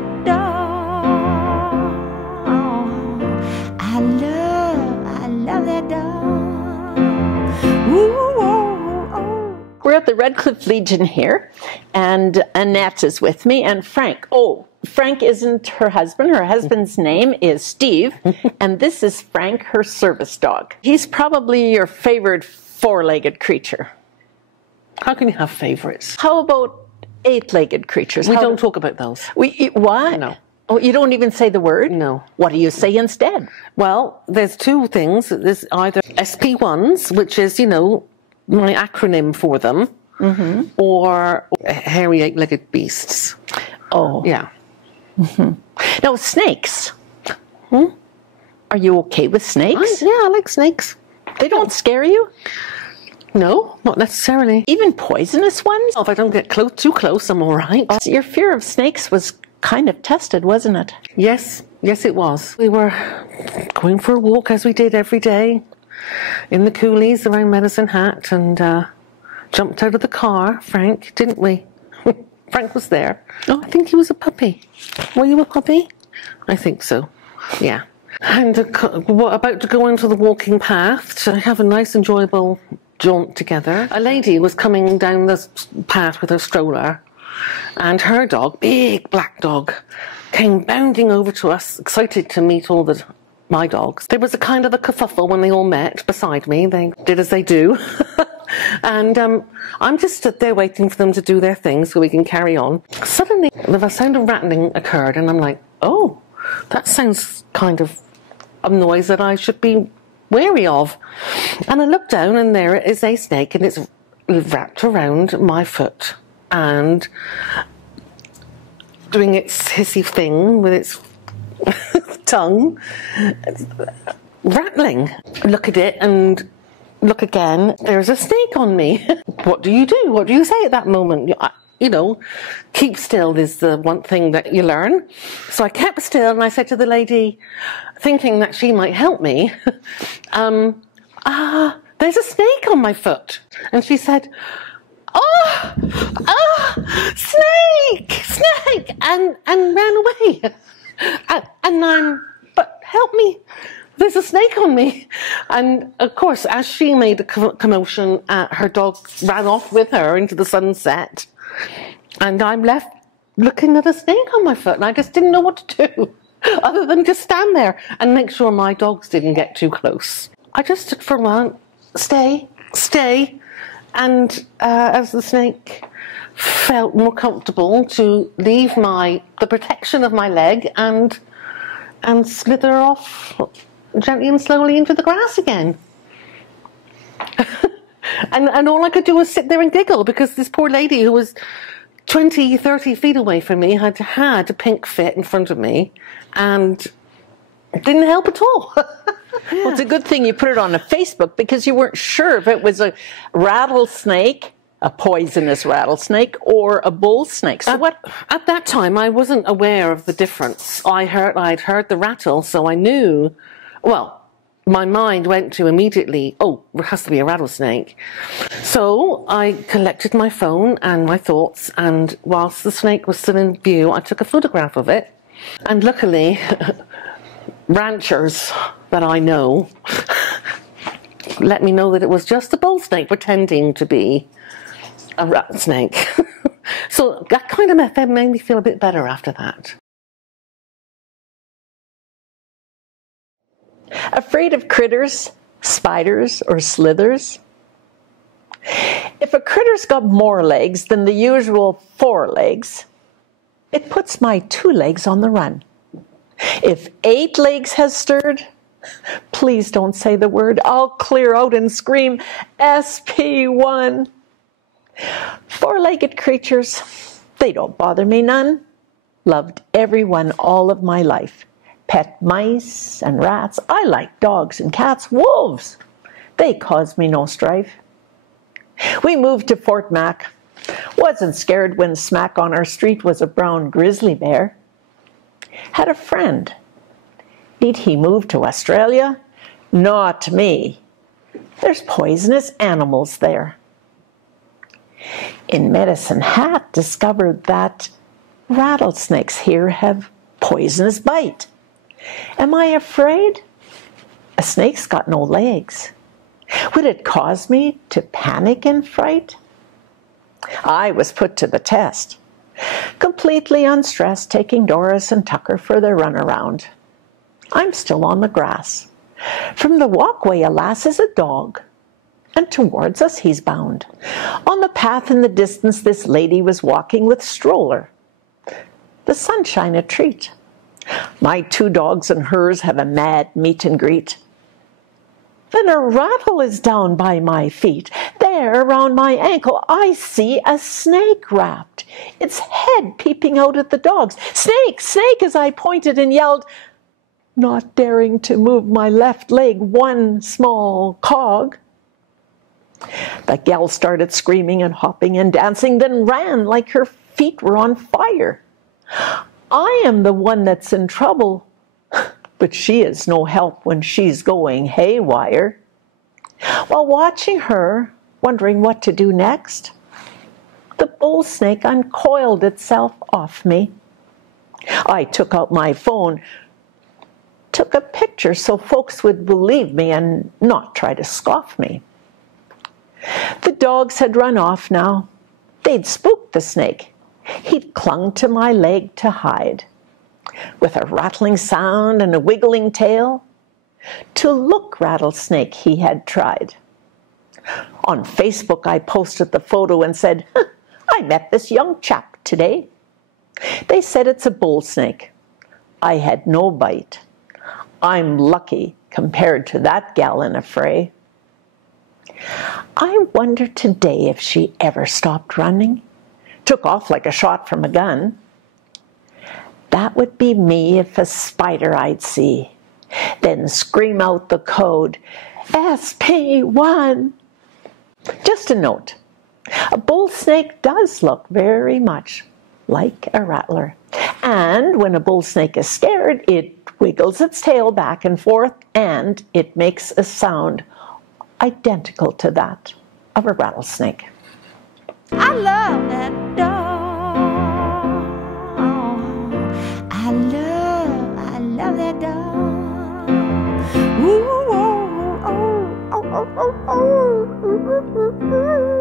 that dog. I love that dog. Ooh, oh, oh. We're at the Red Cliff Legion here, and Annette is with me, and Frank. Oh, Frank isn't her husband. Her husband's name is Steve, and this is Frank, her service dog. He's probably your favorite four-legged creature. How can you have favorites? How about eight-legged creatures? We don't talk about those. What? No. Oh, you don't even say the word? No. What do you say instead? Well, there's two things. There's either SP1s, which is, you know, my acronym for them, or hairy eight-legged beasts. Oh. Yeah. Now, snakes. Are you okay with snakes? Yeah, I like snakes. They don't scare you? No, not necessarily. Even poisonous ones? If I don't get too close, I'm all right. Your fear of snakes was kind of tested, wasn't it? Yes, it was. We were going for a walk, as we did every day, in the coulees around Medicine Hat, and jumped out of the car, Frank, didn't we? Frank was there. Oh, I think he was a puppy. Were you a puppy? I think so, yeah. And about to go into the walking path to have a nice, enjoyable jaunt together. A lady was coming down the path with her stroller, and her dog, big black dog, came bounding over to us, excited to meet all my dogs. There was a kind of a kerfuffle when they all met beside me. They did as they do. And I'm just stood there waiting for them to do their thing so we can carry on. Suddenly, the sound of rattling occurred, and I'm like, oh, that sounds kind of a noise that I should be wary of. And I looked down, and there it is, a snake, and it's wrapped around my foot and doing its hissy thing with its tongue, rattling. Look at it and look again. There's a snake on me. What do you do? What do you say at that moment? You know, keep still is the one thing that you learn. So I kept still, and I said to the lady, thinking that she might help me, there's a snake on my foot. And she said, snake, and ran away. But help me, there's a snake on me. And of course, as she made a commotion, her dog ran off with her into the sunset. And I'm left looking at a snake on my foot, and I just didn't know what to do, other than just stand there and make sure my dogs didn't get too close. I just stood for a while, stay, and as the snake felt more comfortable, to leave the protection of my leg and slither off gently and slowly into the grass again. and all I could do was sit there and giggle, because this poor lady, who was 20, 30 feet away from me, had a pink fit in front of me, and it didn't help at all. Well, it's a good thing you put it on a Facebook, because you weren't sure if it was a rattlesnake, a poisonous rattlesnake, or a bull snake. So At that time, I wasn't aware of the difference. I'd heard the rattle, so I knew. Well, my mind went to immediately, oh, there has to be a rattlesnake. So I collected my phone and my thoughts, and whilst the snake was still in view, I took a photograph of it. And luckily, ranchers that I know let me know that it was just a bull snake pretending to be a rattlesnake. So that kind of made me feel a bit better after that. Afraid of critters, spiders, or slithers? If a critter's got more legs than the usual 4 legs, it puts my 2 legs on the run. If 8 legs has stirred, please don't say the word. I'll clear out and scream, SP1. 4-legged creatures, they don't bother me none. Loved everyone all of my life. Pet mice and rats. I like dogs and cats. Wolves, they cause me no strife. We moved to Fort Mac. Wasn't scared when smack on our street was a brown grizzly bear. Had a friend. Did he move to Australia? Not me. There's poisonous animals there. In Medicine Hat, discovered that Rattlesnakes here have poisonous bite. Am I afraid? A snake's got no legs. Would it cause me to panic in fright? I was put to the test, completely unstressed, taking Doris and Tucker for their runaround. I'm still on the grass. From the walkway, alas, is a dog, and towards us he's bound. On the path in the distance, this lady was walking with stroller. The sunshine a treat. My 2 dogs and hers have a mad meet and greet. Then a rattle is down by my feet. There, around my ankle, I see a snake wrapped, its head peeping out at the dogs. Snake, snake, as I pointed and yelled, not daring to move my left leg one small cog. The gal started screaming and hopping and dancing, then ran like her feet were on fire. I am the one that's in trouble, but she is no help when she's going haywire. While watching her, wondering what to do next, the bull snake uncoiled itself off me. I took out my phone, took a picture so folks would believe me and not try to scoff me. The dogs had run off now. They'd spooked the snake. He'd clung to my leg to hide. With a rattling sound and a wiggling tail, to look rattlesnake he had tried. On Facebook I posted the photo and said, I met this young chap today. They said it's a bull snake. I had no bite. I'm lucky compared to that gal in a fray. I wonder today if she ever stopped running, took off like a shot from a gun. That would be me if a spider I'd see, then scream out the code, SP1. Just a note, a bull snake does look very much like a rattler. And when a bull snake is scared, it wiggles its tail back and forth, and it makes a sound identical to that of a rattlesnake. I love that dog. I love that dog. Ooh, oh, oh, oh, oh, oh, oh, ooh, ooh, ooh.